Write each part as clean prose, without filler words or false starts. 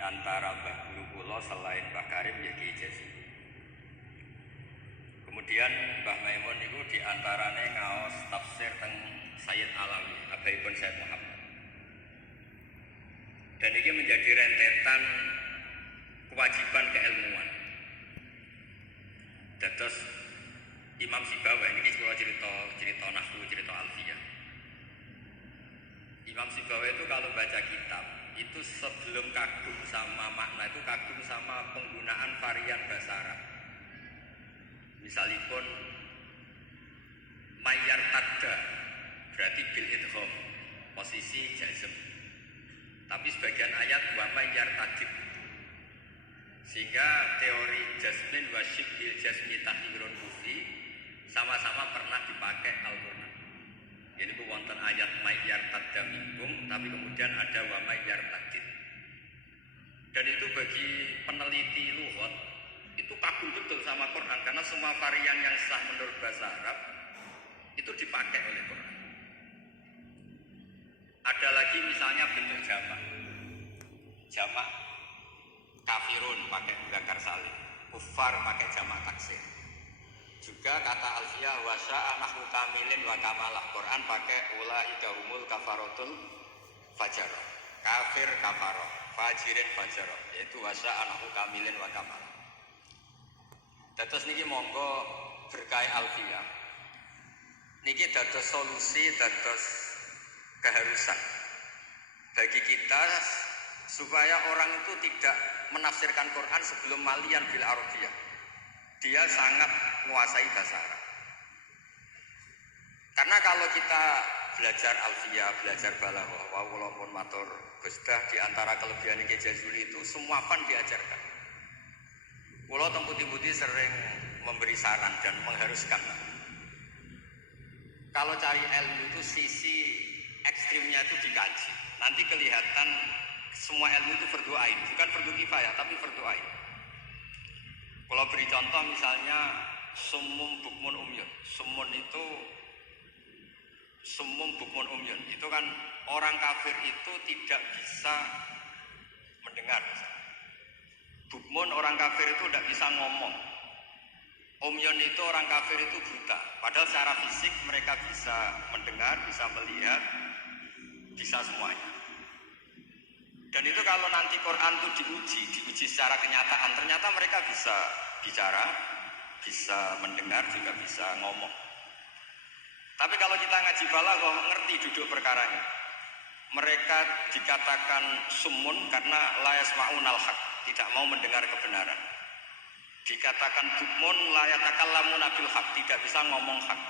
antara Mbah Guru kula selain Mbah Karim ya Ki Jazili. Kemudian Mbah Maimun niku di antarane ngaos tafsir teng Sayyid Alawi, abaipun Sayyid Muhammad. Dan ini menjadi rentetan kewajiban keilmuan. Dados Imam Sibawayh ini kalau cerita nahwu, cerita alfiyah. Imam Sibawayh itu kalau baca kitab itu sebelum kagum sama makna itu kagum sama penggunaan varian bahasa Arab. Misalipun mayyar tadda berarti bil idgham, posisi jazm. Tapi sebagian ayat wa mayyar tadib. Sehingga teori jazmin wa syibbil jazmi tahrirun kufi sama-sama pernah dipakai Al-Qur'an. Jadi itu wonten ayat mayyar tadda minkum, tapi kemudian ada wa mayyar tadib. Dan itu bagi peneliti lughat itu kagum betul sama Quran karena semua varian yang sah menurut bahasa Arab itu dipakai oleh Quran. Ada lagi misalnya bentuk jamak. Jamak kafirun pakai mudzakkar salim, kufar pakai jamak taksir. Juga kata alfiyah wa sya'a nahwu kamilin wa kamalah. Quran pakai ulaika humul kafaratul fajar. Kafir kafaroh, fajirin fajaroh, yaitu wa sya'a nahwu kamilin wa kamalah. Dados niki monggo berkah alfiyah. Niki dados solusi, dados keharusan bagi kita supaya orang itu tidak menafsirkan Quran sebelum malian bil arabiyah. Dia sangat menguasai bahasa Arab. Karena kalau kita belajar alfiyah, belajar balaghah, walaupun matur Gusdah di antara kelebihan Ki Jazuli itu semua fan diajarkan. Kula teng putih-putih sering memberi saran dan mengharuskan. Kalau cari ilmu itu sisi ekstrimnya itu dikaji. Nanti kelihatan semua ilmu itu fardu ain, bukan fardu kifayah tapi fardu ain. Kalau beri contoh misalnya summum bukmun umyun. Sumun itu summum bukmun umyun. Itu kan orang kafir itu tidak bisa mendengar. Bukmun orang kafir itu tidak bisa ngomong. Umyun itu orang kafir itu buta. Padahal secara fisik mereka bisa mendengar, bisa melihat, bisa semuanya. Dan itu kalau nanti Quran itu diuji secara kenyataan, ternyata mereka bisa bicara, bisa mendengar, juga bisa ngomong. Tapi kalau kita ngaji balaghah, ngerti duduk perkaranya. Mereka dikatakan summun karena la yasma'unal haq, tidak mau mendengar kebenaran. Dikatakan bukmun la yatakallamuna bil haq, tidak bisa ngomong hak.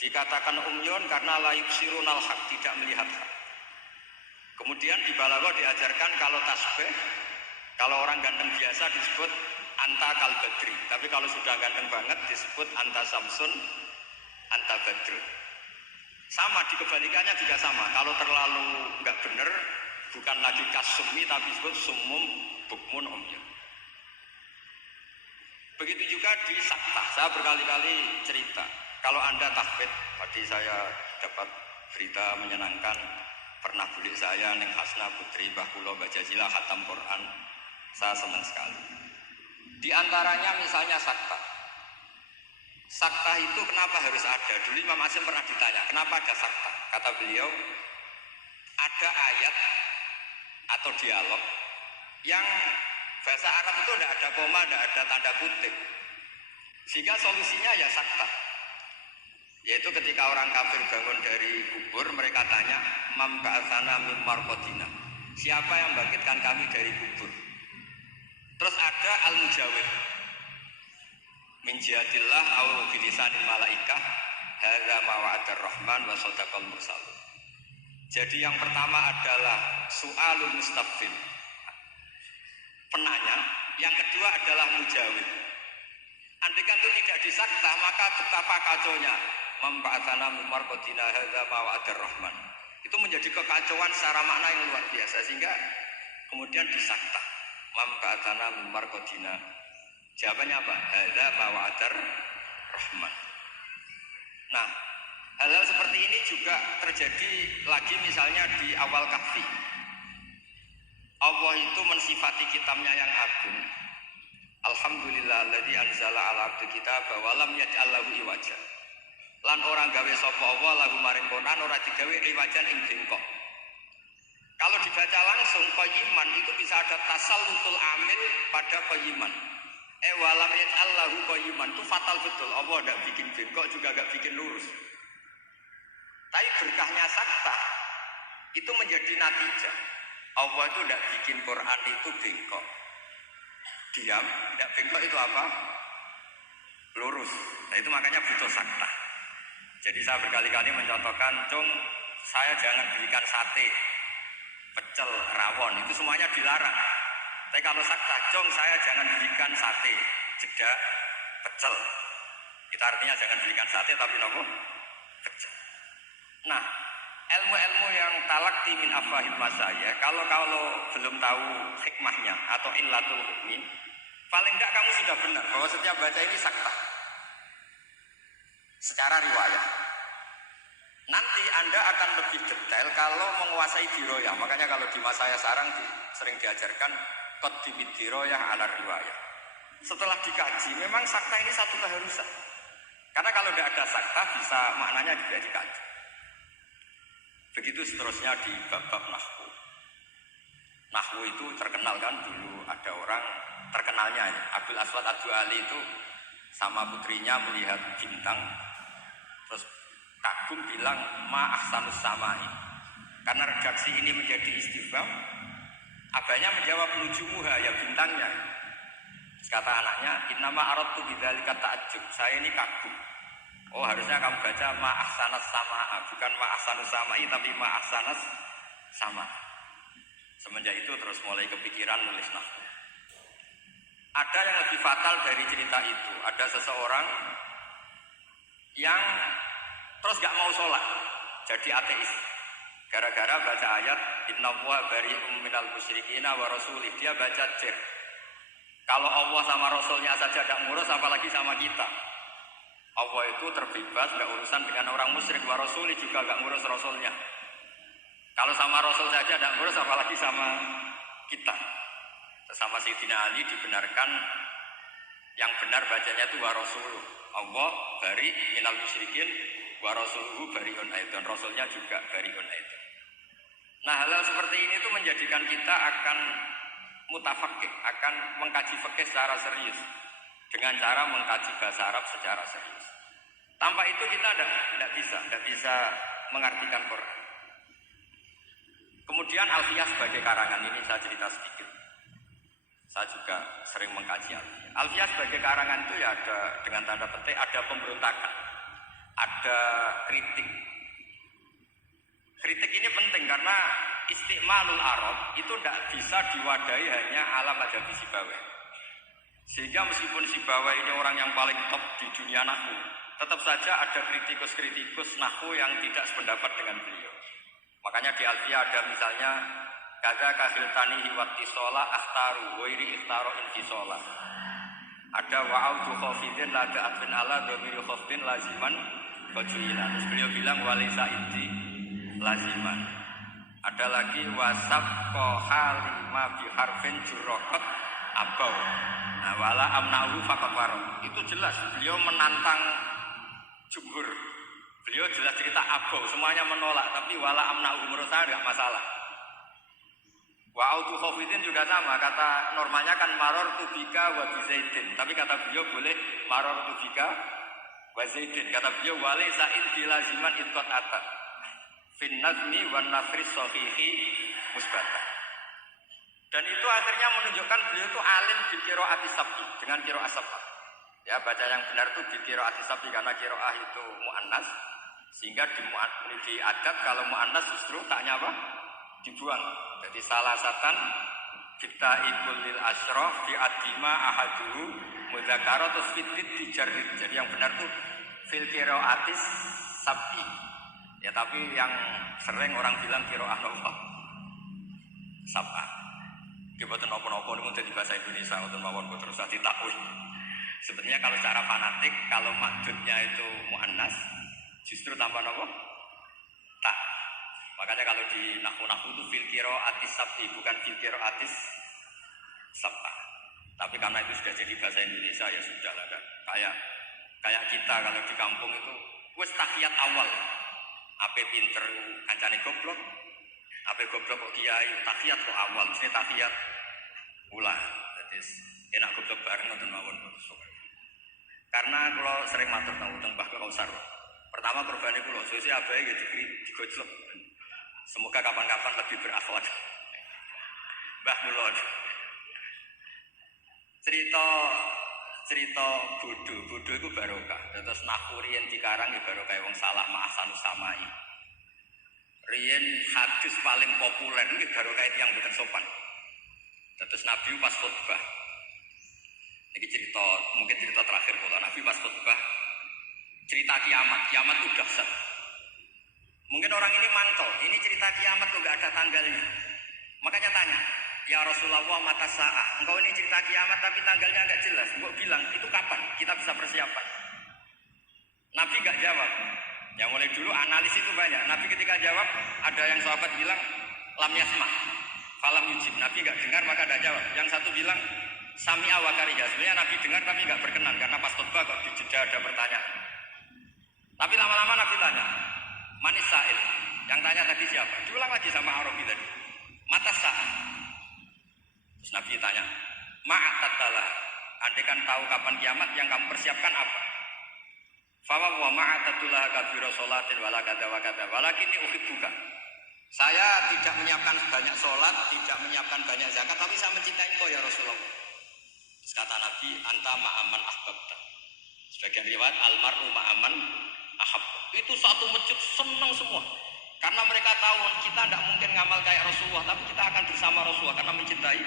Dikatakan umyun karena la yubsirunal haq, tidak melihat hak. Kemudian di balaghah diajarkan kalau tasbih, kalau orang ganteng biasa disebut anta kal badri, tapi kalau sudah ganteng banget disebut anta samsun, anta badrun. Sama di kebalikannya juga sama. Kalau terlalu enggak benar, bukan lagi kasumi tapi disebut sumum bukmun umyun. Begitu juga di saktah. Saya berkali-kali cerita. Kalau Anda tahfidz, tadi saya dapat berita menyenangkan. Pernah bulik saya Neng Hasna Putri Mbah Kula Mbah Jazila khatam Quran. Saya senang sekali. Di antaranya misalnya saktah. Saktah itu kenapa harus ada? Dulu Imam Asy'ari pernah ditanya, kenapa ada saktah? Kata beliau, ada ayat atau dialog yang bahasa Arab itu tidak ada koma, tidak ada tanda kutip. Sehingga solusinya ya saktah. Yaitu ketika orang kafir bangun dari kubur, mereka tanya, "Mam ba'atsana min marqadina." Siapa yang bangkitkan kami dari kubur? Terus ada al-mujawib. Min jihadillah au bilisanil malaikah, hadza ma wa'adar rahman wa sadaqal mursalun. Jadi yang pertama adalah su'alul mustafid, penanya, yang kedua adalah mujawib. Andaikan itu tidak disaktah, maka betapa kacaunya. Memba'atsana min marqadina hadza ma wa'adar rahman. Itu menjadi kekacauan secara makna yang luar biasa, sehingga kemudian disaktah. Memba'atsana min marqadina. Jawabannya apa? Hadza ma wa'adar rahman. Nah, hal-hal seperti ini juga terjadi lagi misalnya di awal Kahfi. Allah itu mensifati kitabnya yang agung. Alhamdulillahilladzi anzala 'ala 'abdi kitaba wa lam yaj'al lahu iwaja. Lan orang gawe sapa Allah lahu maring Quran ora digawe iwajan ing bengkok. Kalau dibaca langsung qayyiman itu bisa ada tasallutul amil pada qayyiman. Wa lam yaj'al lahu qayyiman itu fatal betul. Allah enggak bikin bengkok juga enggak bikin lurus. Tapi berkahnya sakta itu menjadi natijah. Allah itu tidak bikin Quran itu bengkok. Diam, tidak bengkok itu apa? Lurus. Nah itu makanya butuh sakta. Jadi saya berkali-kali mencontohkan, cung, saya jangan belikan sate, pecel, rawon, itu semuanya dilarang. Tapi kalau sakta, cung, saya jangan belikan sate, jeda, pecel. Itu artinya jangan belikan sate, tapi nopo? Pecel. Nah, ilmu-ilmu yang talakti min afahid masaya, kalau belum tahu hikmahnya atau illatul hukmi, paling tidak kamu sudah benar bahwa setiap baca ini sakta secara riwayat. Nanti Anda akan lebih detail kalau menguasai diroyah. Makanya kalau di masa saya sekarang sering diajarkan qadimid diroyah ala riwayah. Setelah dikaji, memang sakta ini satu keharusan. Karena kalau tidak ada sakta bisa maknanya juga dikaji. Begitu seterusnya di bab-bab nahwu. Nahwu itu terkenal kan, dulu ada orang terkenalnya ini, Abdul Aswad Ad-Du'ali itu sama putrinya melihat bintang, terus kagum bilang ma ahsanus samai. Karena redaksi ini menjadi istifham, abahnya menjawab nujumuha, ya bintangnya. Terus kata anaknya, innama aradtu bidzalika ta'ajjub, saya ini kagum. Oh harusnya kamu baca ma ahsanas samaa, bukan ma ahsanus samai tapi ma ahsanas sama. Semenjak itu terus mulai kepikiran nulis nahwu. Ada yang lebih fatal dari cerita itu. Ada seseorang yang terus gak mau sholat, jadi ateis. Gara-gara baca ayat innallaha bari'um minal musyrikina wa rasulih, dia baca jer. Kalau Allah sama Rasulnya saja tidak ngurus, apalagi sama kita. Allah itu terbebas, gak urusan dengan orang musyrik, wa rasulih juga gak ngurus Rasulnya. Kalau sama Rasul saja tidak ngurus, apalagi sama kita. Sama Sayyidina Ali dibenarkan yang benar bacanya itu wa rasuluh. Allah bari minal musyrikin wa rasuluhu bariun aidan. Rasulnya juga bariun aidan. Nah, hal seperti ini itu menjadikan kita akan mutafaqih, akan mengkaji fikih secara serius dengan cara mengkaji bahasa Arab secara serius. Tanpa itu kita tidak bisa mengartikan Quran. Kemudian Alfiyah sebagai karangan ini saya cerita sedikit. Saya juga sering mengkaji Alfiyah. Alfiyah sebagai karangan itu ya ada dengan tanda petik ada pemberontakan, ada kritik. Kritik ini penting karena istiqmalul Arab itu tidak bisa diwadahi hanya ala madzhab Sibawayh. Sehingga meskipun Sibawayh ini orang yang paling top di dunia nahwu, tetap saja ada kritikus-kritikus nahwu yang tidak sependapat dengan beliau. Makanya di Alfiyah ada misalnya kaza kahiltanihi wattisola akhtaru wairi ikhtaro infisola. Ada wa'audu khofidin lada advin ala domiri khofdin laziman bajuina. Terus beliau bilang walisa inti laziman. Ada lagi wasab kohalima biharfin jurrokot abau. Nah wala amnahu fakafaroh. Itu jelas beliau menantang jumhur. Beliau jelas cerita abau, semuanya menolak. Tapi wala amnahu menurut saya tidak masalah. Wa autu khofidin juga sama, kata normalnya kan maror tubika wa bizaidin, tapi kata beliau boleh maror tubika wa zaidin. Kata beliau wali sa'in bilaziman itqat atat fin nazmi wan nafri sahihi musbata. Dan itu akhirnya menunjukkan beliau itu alim di qiraat as-sabti dengan qiraat as-sabah. Ya, baca yang benar itu di qiraat as-sabti karena qiraah itu muannas, sehingga di adab kalau muannas justru taknya apa? Dibuang. Jadi salah satan kita ikulil asyraf fi adima ahaduhu mudzakaratu fitit dijarrid. Jadi yang benar tuh fil qiraatis sabti. Ya tapi yang sering orang bilang qiraah napa? Sab'ah. Ki boten napa-napa niku dadi bahasa Indonesia wonten mawon kok terus ditakwil. Sebenarnya kalau secara fanatik kalau maksudnya itu muannas justru tanpa napa? Tak. Makanya kalau di nahu itu fil qiraatis sabti bukan fil qiraatis sabta. Tapi karena itu sudah jadi bahasa Indonesia ya sudah lah kan. Kayak kita kalau di kampung itu wis tahiyat awal. Ape pinter kancane goblok. Ape goblok kok kiai tahiyat kok awal, mesti tahiyat ulah. Jadi enak goblok bareng ngoten mawon. Karena kalau sering matur teng Mbah Kausar. Pertama perbandingan kula sesuk abae ya digojlok. Semoga kapan-kapan lebih berakhlak. Mbah kula. Cerita bodoh itu barokah. Terus nakuri yang dikarang ya barokah wong salah ma'asanu samai. Riyen hadis paling populer itu barokah yang bukan sopan. Terus Nabi pas khutbah. Ini cerita, mungkin cerita terakhir kalau Nabi pas khutbah cerita kiamat itu dahsyat. Mungkin orang ini mangkel, ini cerita kiamat kok gak ada tanggalnya. Makanya tanya, ya Rasulullah mata sa'ah, engkau ini cerita kiamat tapi tanggalnya agak jelas. Engkau bilang, itu kapan kita bisa persiapan? Nabi gak jawab. Ya mulai dulu analis itu banyak. Nabi ketika jawab, ada yang sahabat bilang, lam yasma, falam yujib. Nabi gak dengar maka gak jawab. Yang satu bilang, sami'a wa kariha. Sebenarnya Nabi dengar tapi gak berkenan. Karena pas khutbah kok di jeda ada pertanyaan. Tapi lama-lama Nabi tanya, manis sa'il. Yang tanya tadi siapa? Diulang lagi sama Arabi tadi. Mata sa'ah. Terus Nabi tanya, ma'atat bala. Andai kan tahu kapan kiamat, yang kamu persiapkan apa? Fawa wa ma'atatullah kabira sholatin wala kada wa kada walakinni uhibbuka. Saya tidak menyiapkan banyak sholat, tidak menyiapkan banyak zakat, tapi saya mencintai engkau ya Rasulullah. Terus kata Nabi, anta ma'aman ahbabta. Sebagian riwayat almaru ma'aman ahab. Itu satu masjid senang semua. Karena mereka tahu kita tidak mungkin ngamal kayak Rasulullah, tapi kita akan bersama Rasulullah karena mencintai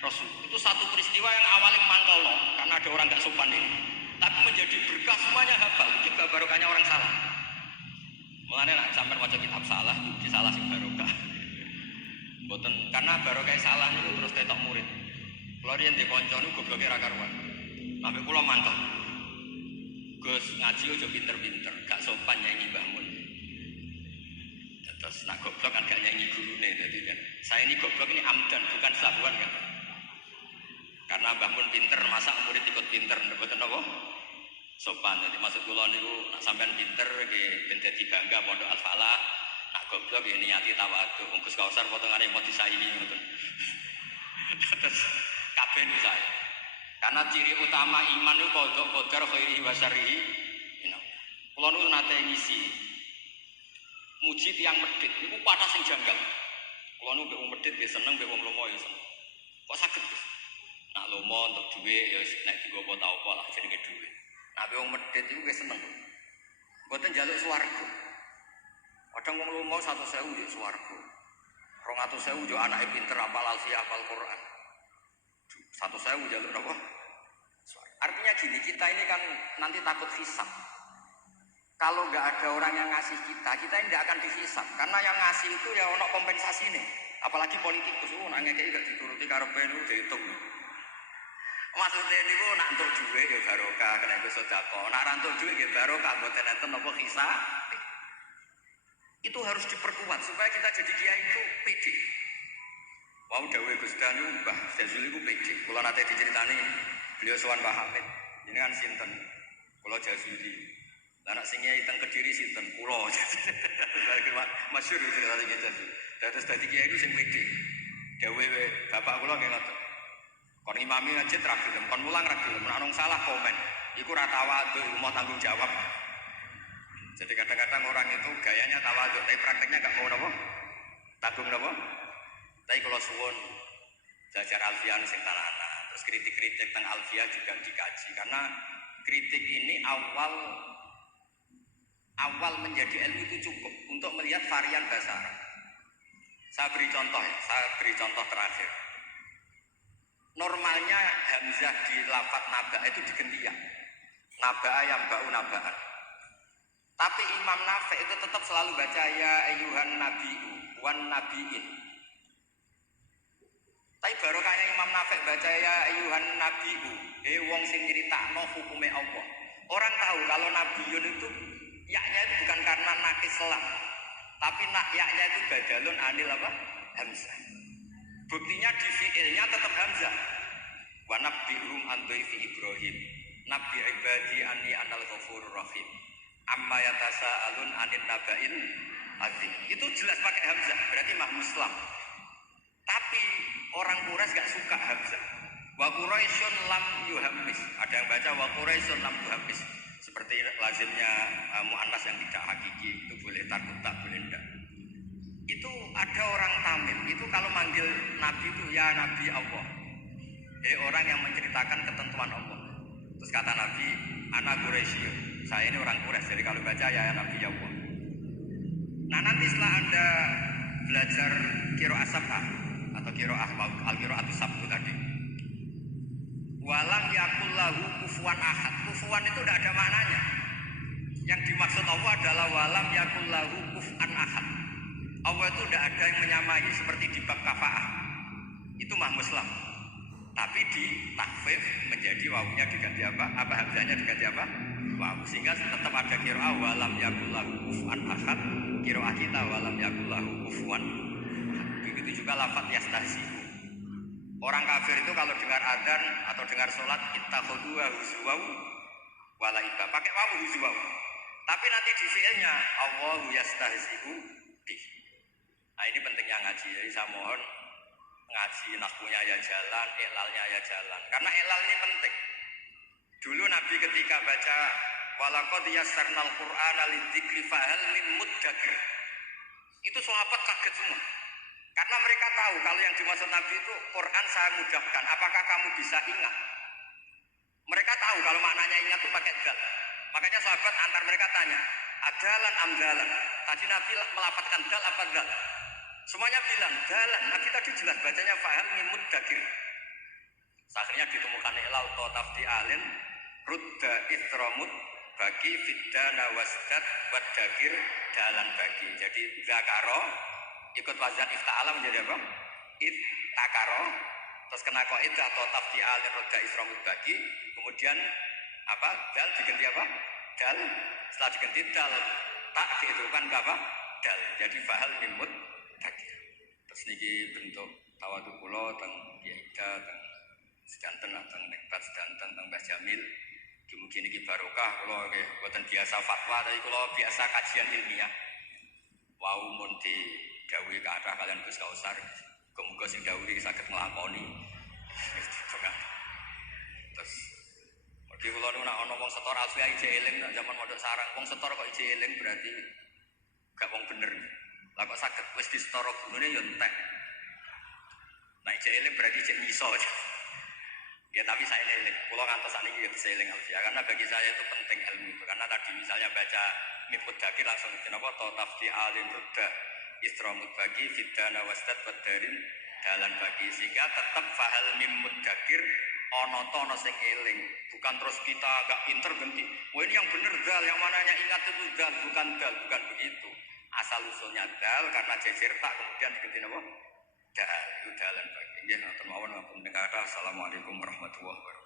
Rasul. Itu satu peristiwa yang awalnya mangkel loh, karena ada orang gak sopan ini. Tapi menjadi berkah semuanya hafal. Juga barokahnya orang salah. Mulane nek sampean maca kitab salah, di salah sing barokah. Mboten karena barokah salah niku terus ketok murid. Kula riyen di kanca niku gobloke ra karuan. Sampai kula mantep. Gus ngaji aja pinter-pinter, gak sopan nyanyi Mbah Mun. Terus nak goblok kan gak nyanyi gurune dadi kan. Saya ini goblok ini amdan bukan sabuan kan. Karena Mbah Mun pinter, masa murid ikut pinter, mboten napa? Sopan. Jadi maksud kula niku nak sampean pinter nggih ben dadi bangga pondok Al-Falah. Nak goblok ya niati tawadhu. Gus Kausar potongane mau disaingi ngoten. Terus kabeh niku saya. Karena ciri utama iman itu qadar khairihi wa syarrihi. Kula niku nate ngisi muji tiyang medhit niku pathah sing janggal. Kula niku mbek wong medhit nggih seneng, mbek wong lomo ya seneng. Kok saged Gus? Nak lomo untuk dhuwit ya nek digowo ta apa lah jenenge dhuwit. Nek wong medhit iku wis seneng. Mboten njaluk swarga. Kadang wong lomo 100.000 yo swarga. 200.000 yo anake pinter apal alfiah apal Quran. 100.000 njaluk napa? Artinya gini, kita ini kan nanti takut hisab. Kalau nggak ada orang yang ngasih kita ini tidak akan dihisab. Karena yang ngasih itu ya ono kompensasi nih. Apalagi politikus, nak ngekei gak dituruti karepe niku diitung. Maksudnya niku nak entuk dhuwit ya barokah, kena iku sedekah. Nak ra entuk dhuwit ya barokah, mboten enten napa hisab. Itu harus diperkuat supaya kita jadi kiai itu pede. Wau dawuh Gus Danu Mbah Jazuli iku pede. Kula nate diceritani beliau sowan Pak Hamid. Ini kan sinten? Kula Jazuli. Lah nek sing kiai teng Kediri sinten? Kula. Masyhur cerita iki Jazuli. Terus dadi kiai itu sing pede. Dawuh bapak kula nggih ngoten. Kon imami masjid ra gelem, kon mulang ra gelem, nek ana salah komen. Iku ra tawadhu, iku mau tanggung jawab. Jadi kadang-kadang orang itu gayanya tawadhu, tapi prakteknya enggak mau napa? Tanggung napa? Tapi kalau suwun belajar alfiah sing tanana, terus kritik-kritik tentang alfiah juga dikaji karena kritik ini awal menjadi ilmu itu cukup untuk melihat varian bahasa Arab. Saya beri contoh terakhir. Normalnya hamzah di lafaz naba itu diganti ya. Naba yang bau nabaan. Tapi Imam Nafi itu tetap selalu baca ya ayyuhan nabiyyu wan nabiyyin. Tapi barokahnya Imam Nafi baca ya ayyuhan nabiyyu, wong sing nyritakno hukume Allah. Orang tahu kalau nabiyun itu yaknya itu bukan karena nakis selam. Tapi nak yaknya itu badalun anil apa? Hamzah. Buktinya di fi'ilnya tetap hamzah. Wa nabbi'hum an dhaifi Ibrahim. Nabi ibadi anni anal ghafurur rahim. Amma yatasaalun anin naba'il azim. Itu jelas pakai hamzah, berarti mahmuslah. Tapi orang Quraisy gak suka hamzah. Wa Quraisyun lam yuhammis. Ada yang baca wa Quraisyun lam yuhammis. Seperti lazimnya muannas yang tidak hakiki, itu boleh takut tak boleh enggak. Itu ada orang Tamil, itu kalau manggil Nabi itu ya Nabi Allah. Orang yang menceritakan ketentuan Allah. Terus kata Nabi, ana Quraisyun. Saya ini orang Quraisy, jadi kalau baca ya Nabi Allah. Nah nanti setelah Anda belajar qiraah sab'ah atau qiraah al-qiraatus sab'u tadi. Walam yakul lahu kufuwan ahad. Kufuwan itu tidak ada maknanya. Yang dimaksud Allah adalah walam yakul lahu kufuwan ahad. Allah itu tidak ada yang menyamai seperti di bab kafaah. Itu mahmuslah. Tapi di takhfif menjadi wawunya diganti apa? Apa hamzahnya diganti apa? Wawu. Sehingga tetap ada qiraah walam yakul lahu kufuwan ahad. Qiraah kita walam yakul lahu kufuwan ahad. Begitu juga lafaz yastahzi'u. Orang kafir itu kalau dengar adzan atau dengar sholat ittakhadhu huzwan wala iba, pakai wawu huzwan. Tapi nanti di fi'ilnya Allahu yastahzi'u bih. Nah ini pentingnya ngaji. Jadi saya mohon ngaji nahwunya ya jalan, i'lalnya ya jalan. Karena i'lal ini penting. Dulu Nabi ketika baca walaqad yassarnal Qur'ana lidzikri fahal min muddakir. Itu sahabat kaget semua. Karena mereka tahu kalau yang dimaksud Nabi itu Quran saya mudahkan, apakah kamu bisa ingat? Mereka tahu kalau maknanya ingat itu pakai dal. Makanya sahabat antar mereka tanya, adalan amdalan. Tadi Nabi melapatkan dal apa dal? Semuanya bilang dalan. Nabi tadi jelas bacanya fahal mimud dakir. Akhirnya ditemukan ilal totaf di alin rudda itramud bagi fiddana wasdat wadakir dalan bagi. Jadi zakaro ikut wazan ifta'ala menjadi apa? Takaro, terus kena qaid atau tafdi'al roda isramud bagi, kemudian apa? Dal diganti apa? Dal, setelah diganti dal, tak dihidupkan ke apa? Dal, jadi fahal mimud bagi. Terus niki bentuk tawadhu kula teng Yaida, teng sedanten, teng nekbat sedanten, teng Mbah Jamil. Mungkin niki barokah kula nggih, boten biasa fatwa, tapi kula biasa kajian ilmiah. Wau mun di dawuhi kathah kalian Gus Kausar, muga-muga sing dawuhi saged nglakoni. Terus iki kula nu nek ana wong setor asli ije eling nek zaman mondok sarang, wong setor kok ije eling berarti gak wong bener. Lah kok saged wis disetara gunune yo entek. Nek ije eling berarti ije nyiso. Ya tapi saya eling, kula ngantos sakniki yo eling alfiah karena bagi saya itu penting ilmu. Karena tadi misalnya baca Mifud Dakir langsung kenapa tafdi alim rudda istramud bagi fidana wasdat wadarin dalan bagi, sehingga tetap fahal mimud dakir ono sing eling, bukan terus kita agak pinter ganti. Oh ini yang bener dal, yang mananya ingat itu dal, bukan begitu. Asal usulnya dal karena jejer tak kemudian diganti apa? Dal, itu dalan bagi. Ya, teman-teman, assalamualaikum warahmatullahi wabarakatuh.